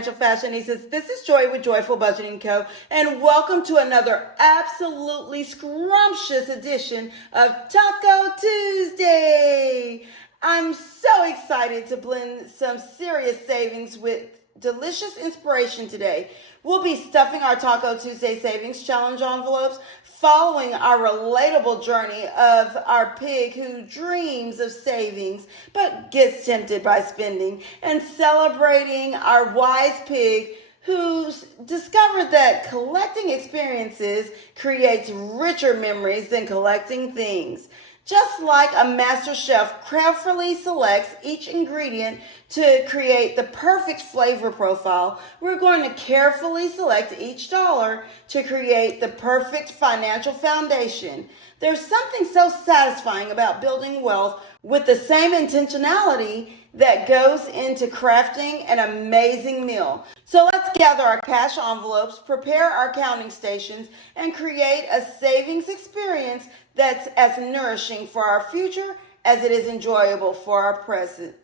Financial Fashionistas. This is Joy with Joyful Budgeting Co. And welcome to another absolutely scrumptious edition of Taco Tuesday. I'm so excited to blend some serious savings with delicious inspiration today. We'll be stuffing our Taco Tuesday Savings Challenge envelopes, following our relatable journey of our pig who dreams of savings but gets tempted by spending, and celebrating our wise pig who's discovered that collecting experiences creates richer memories than collecting things. Just like a master chef carefully selects each ingredient to create the perfect flavor profile, we're going to carefully select each dollar to create the perfect financial foundation. There's something so satisfying about building wealth with the same intentionality that goes into crafting an amazing meal. So let's gather our cash envelopes, prepare our counting stations, and create a savings experience that's as nourishing for our future as it is enjoyable for our present.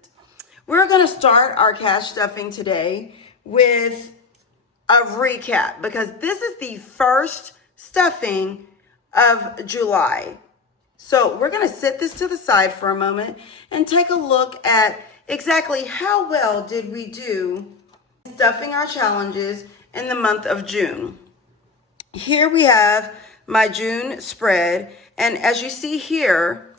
We're going to start our cash stuffing today with a recap because this is the first stuffing of July. So we're going to set this to the side for a moment and take a look at exactly how well did we do stuffing our challenges in the month of June. Here we have my June spread, and as you see here,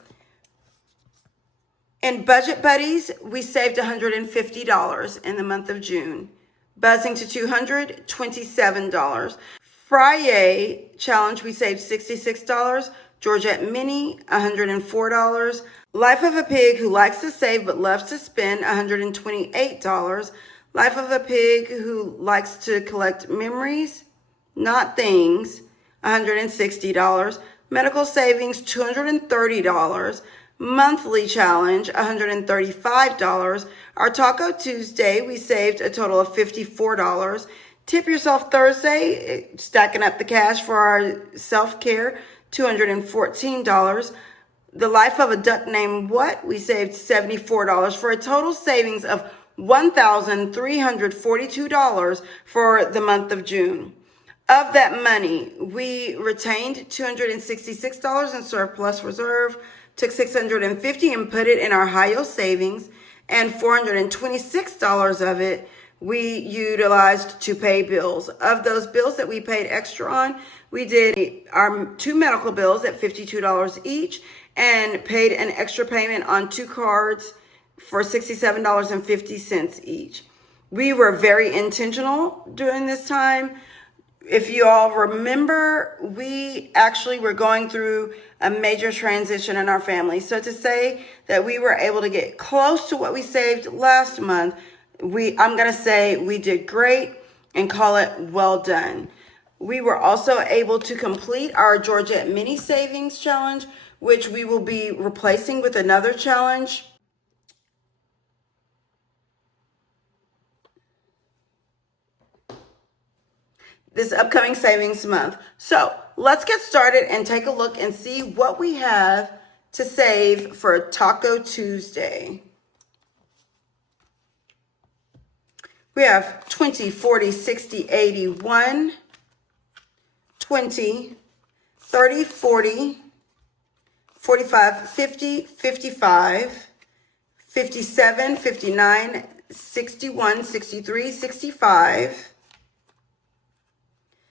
in Budget Buddies, we saved $150 in the month of June, buzzing to $227. Friday Challenge, we saved $66. Georgette Mini, $104. Life of a Pig Who Likes to Save But Loves to Spend, $128. Life of a Pig Who Likes to Collect Memories, Not Things, $160. Medical Savings, $230. Monthly Challenge, $135. Our Taco Tuesday, we saved a total of $54. Tip Yourself Thursday, stacking up the cash for our self-care, $214. The Life of a Duck Named What, we saved $74 for a total savings of $1,342 for the month of June. Of that money, we retained $266 in surplus reserve, took $650 and put it in our high-yield savings, and $426 of it we utilized to pay bills. Of those bills that we paid extra on, we did our 2 medical bills at $52 each and paid an extra payment on 2 cards for $67.50 each. We were very intentional during this time. If you all remember, we actually were going through a major transition in our family. So to say that we were able to get close to what we saved last month, I'm going to say we did great and call it well done. We were also able to complete our Georgette Mini Savings Challenge, which we will be replacing with another challenge. This upcoming savings month. So let's get started and take a look and see what we have to save for Taco Tuesday. We have 20, 40, 60, 80, 1, 20, 30, 40, 45, 50, 55, 57, 59, 61, 63, 65,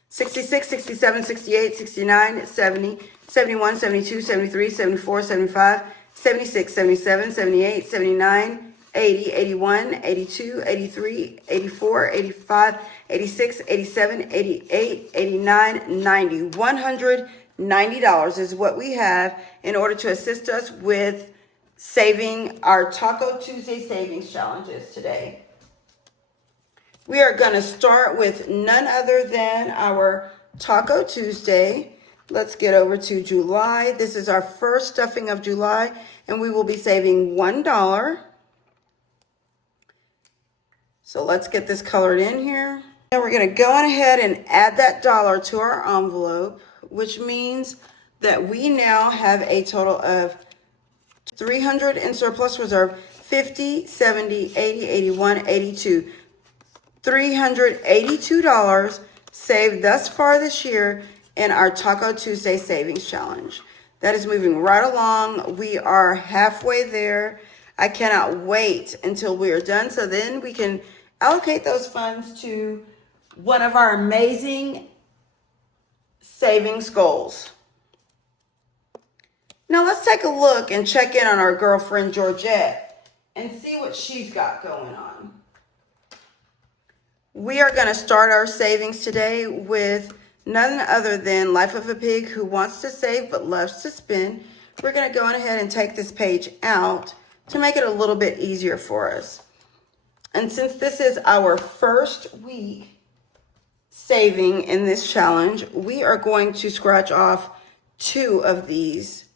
66, 67, 68, 69, 70, 71, 72, 73, 74, 75, 76, 77, 78, 79, 80, 81, 82, 83, 84, 85, 86, 87, 88, 89, 90. $190 is what we have in order to assist us with saving our Taco Tuesday Savings Challenges today. We are going to start with none other than our Taco Tuesday. Let's get over to July. This is our first stuffing of July, and we will be saving $1. So let's get this colored in here. And we're going to go on ahead and add that dollar to our envelope, which means that we now have a total of $300 in surplus reserve, 50, 70, 80, 81, 82. $382 saved thus far this year in our Taco Tuesday Savings Challenge. That is moving right along. We are halfway there. I cannot wait until we are done so then we can allocate those funds to one of our amazing savings goals. Now let's take a look and check in on our girlfriend Georgette and see what she's got going on. We are going to start our savings today with none other than Life of a Pig Who Wants to Save But Loves to Spend. We're going to go ahead and take this page out to make it a little bit easier for us. And since this is our first week saving in this challenge, we are going to scratch off 2 of these.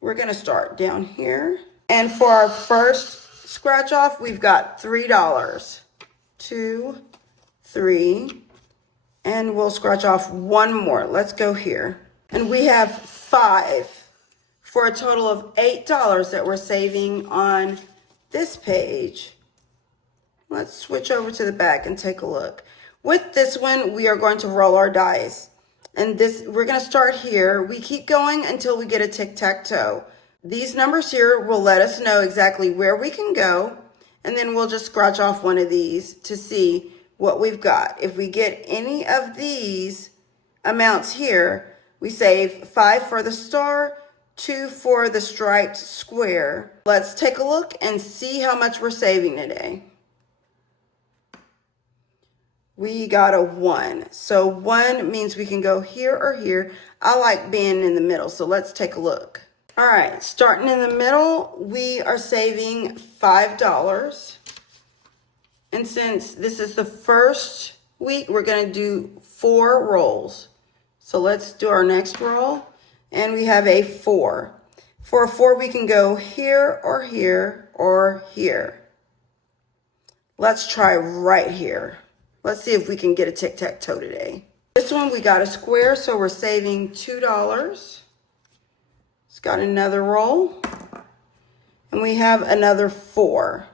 We're going to start down here. And for our first scratch off, we've got $3. 2, 3, and we'll scratch off 1 more. Let's go here. And we have 5 for a total of $8 that we're saving on this page. Let's switch over to the back and take a look. With this one, we are going to roll our dice. And this, we're going to start here. We keep going until we get a tic-tac-toe. These numbers here will let us know exactly where we can go. And then we'll just scratch off one of these to see what we've got. If we get any of these amounts here, we save 5 for the star, 2 for the striped square. Let's take a look and see how much we're saving today. We got a 1. So 1 means we can go here or here. I like being in the middle, so let's take a look. All right, starting in the middle, we are saving $5. And since this is the first week, we're going to do 4 rolls. So let's do our next roll. And we have a 4. For a 4, we can go here or here or here. Let's try right here. Let's see if we can get a tic-tac-toe today. This one, we got a square, so we're saving $2. It's got another roll. And we have another 4.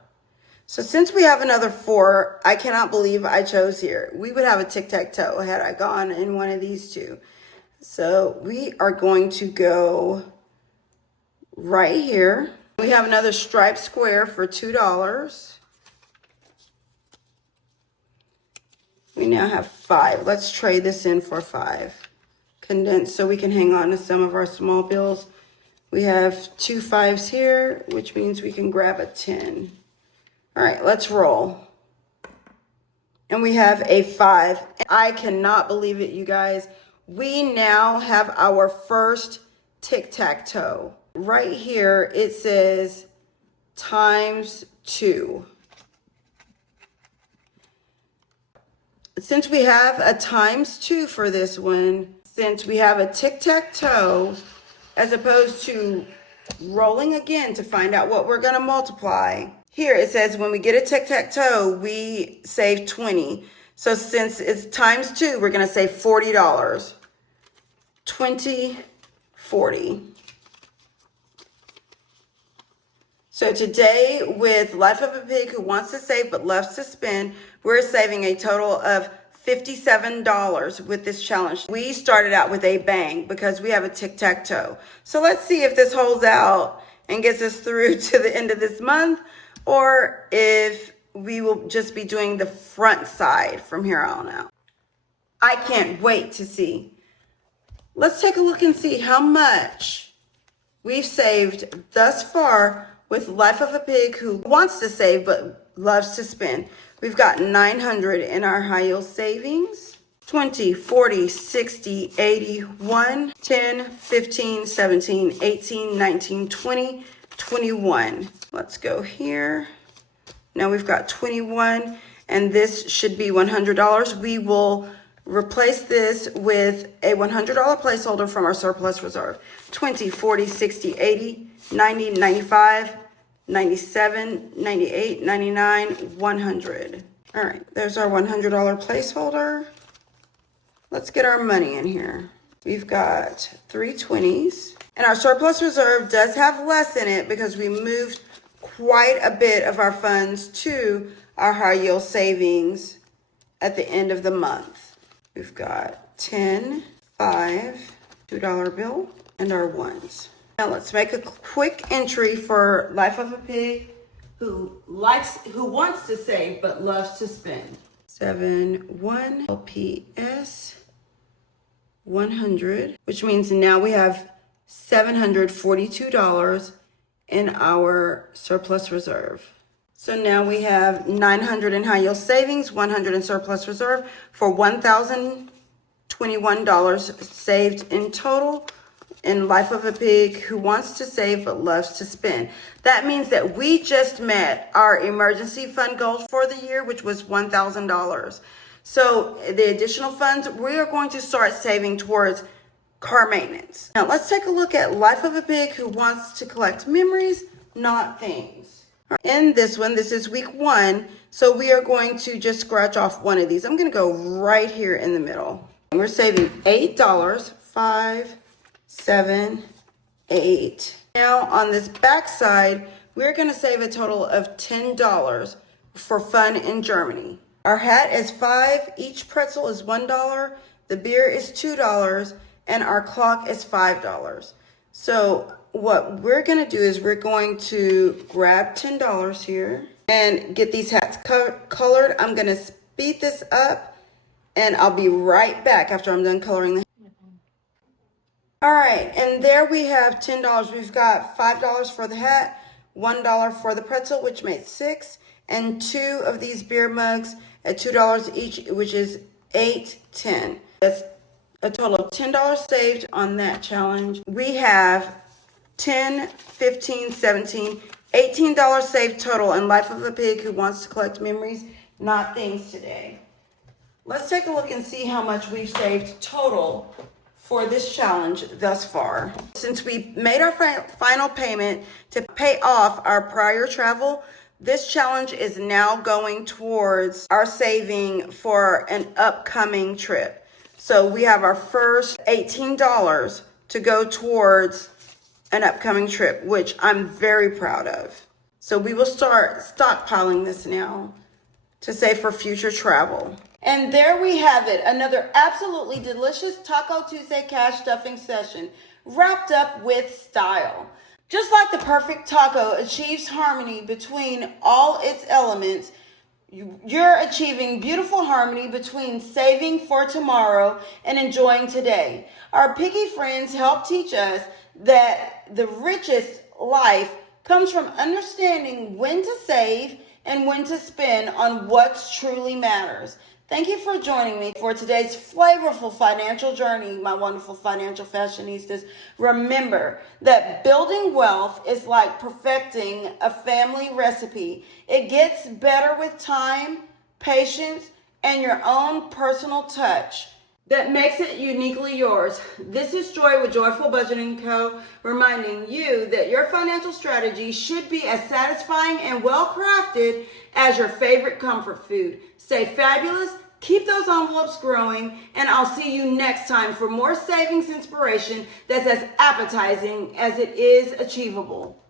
So since we have another 4, I cannot believe I chose here. We would have a tic-tac-toe had I gone in one of these 2. So we are going to go right here. We have another striped square for $2. We now have 5. Let's trade this in for 5. Condensed so we can hang on to some of our small bills. We have 2 5s here, which means we can grab a 10. All right, let's roll. And we have a 5. I cannot believe it, you guys. We now have our first tic-tac-toe. Right here, it says times 2. Since we have a times 2 for this one, since we have a tic-tac-toe, as opposed to rolling again to find out what we're going to multiply, here it says when we get a tic-tac-toe, we save 20. So since it's times 2, we're going to save $40. 20, 40. So today, with Life of a Pig Who Wants to Save But Loves to Spend, we're saving a total of $57 with this challenge. We started out with a bang because we have a tic-tac-toe. So let's see if this holds out and gets us through to the end of this month, or if we will just be doing the front side from here on out. I can't wait to see. Let's take a look and see how much we've saved thus far with Life of a Pig Who Wants to Save But Loves to Spend. We've got 900 in our high yield savings. 20, 40, 60, 80, 1, 10, 15, 17, 18, 19, 20, 21. Let's go here. Now we've got 21, and this should be $100. We will replace this with a $100 placeholder from our surplus reserve. 20, 40, 60, 80, 90, 95, 97, 98, 99, 100. All right, there's our $100 placeholder. Let's get our money in here. We've got 3 20s, and our surplus reserve does have less in it because we moved quite a bit of our funds to our high yield savings at the end of the month. We've got 10, 5, $2 bill, and our ones. Now let's make a quick entry for Life of a Pig who wants to save but loves to spend. 7-1 LPS 100, which means now we have $742 in our surplus reserve. So now we have 900 in high yield savings, 100 in surplus reserve for $1,021 saved in total in Life of a Pig who wants to save but loves to spend. That means that we just met our emergency fund goal for the year, which was $1,000. So the additional funds, we are going to start saving towards car maintenance. Now let's take a look at Life of a Pig who wants to collect memories, not things. In this one, this is week 1, so we are going to just scratch off one of these. I'm going to go right here in the middle. And we're saving $8, 5, 7, 8. Now on this back side, we're going to save a total of $10 for fun in Germany. Our hat is $5, each pretzel is $1, the beer is $2, and our clock is $5. So what we're going to do is we're going to grab $10 here and get these hats colored. I'm going to speed this up and I'll be right back after I'm done coloring the hat. All right, and there we have $10. We've got $5 for the hat, $1 for the pretzel, which makes $6, and 2 of these beer mugs at $2 each, which is $8, $10. That's a total of $10 saved on that challenge. We have $10, $15, $17, $18 saved total in Life of a Pig who wants to collect memories, not things today. Let's take a look and see how much we've saved total for this challenge thus far. Since we made our final payment to pay off our prior travel, this challenge is now going towards our saving for an upcoming trip. So we have our first $18 to go towards an upcoming trip, which I'm very proud of. So we will start stockpiling this now to save for future travel. And there we have it, another absolutely delicious Taco Tuesday cash stuffing session, wrapped up with style. Just like the perfect taco achieves harmony between all its elements, you're achieving beautiful harmony between saving for tomorrow and enjoying today. Our piggy friends help teach us that the richest life comes from understanding when to save and when to spend on what truly matters. Thank you for joining me for today's flavorful financial journey, my wonderful financial fashionistas. Remember that building wealth is like perfecting a family recipe. It gets better with time, patience, and your own personal touch that makes it uniquely yours. This is Joy with Joyful Budgeting Co., reminding you that your financial strategy should be as satisfying and well-crafted as your favorite comfort food. Stay fabulous, keep those envelopes growing, and I'll see you next time for more savings inspiration that's as appetizing as it is achievable.